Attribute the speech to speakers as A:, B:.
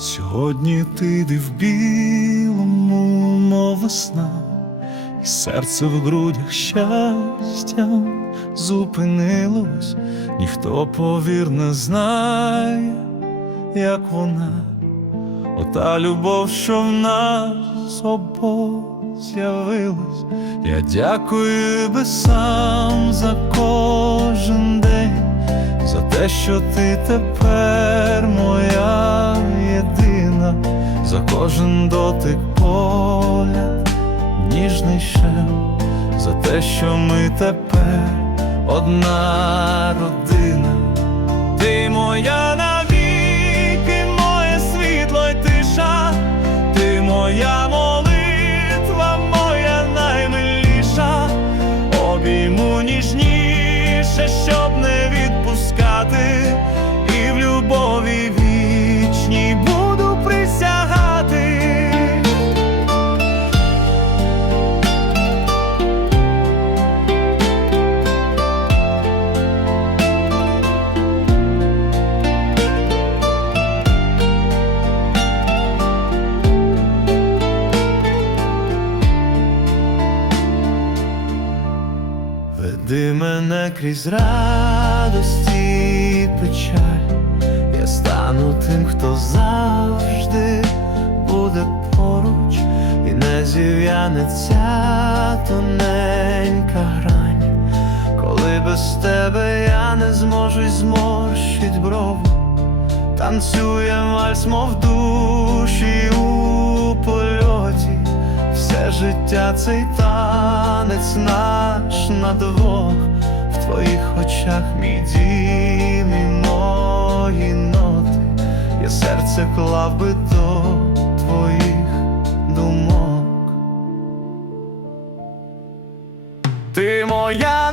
A: Сьогодні ти йди в білому, мов весна, і серце в грудях щастям зупинилось, ніхто повір не знає, як вона, ота любов, що в нас обох з'явилась. Я дякую сам за кожен день, за те, що ти тепер моя за кожен дотик поля, ніжний шем, за те, що ми тепер одна родина. Ти моя навіки, моє світло й тиша, ти моя Веди мене крізь радості печаль, я стану тим, хто завжди буде поруч, і не зів'янеться тоненька грань, коли без тебе я не зможу зморщить брову, танцюєм вальс, мов душі у польоті. Все життя цей танець наш на двох. В твоїх очах мій дім і мої ноти. Я серце клав би до твоїх думок. Ти моя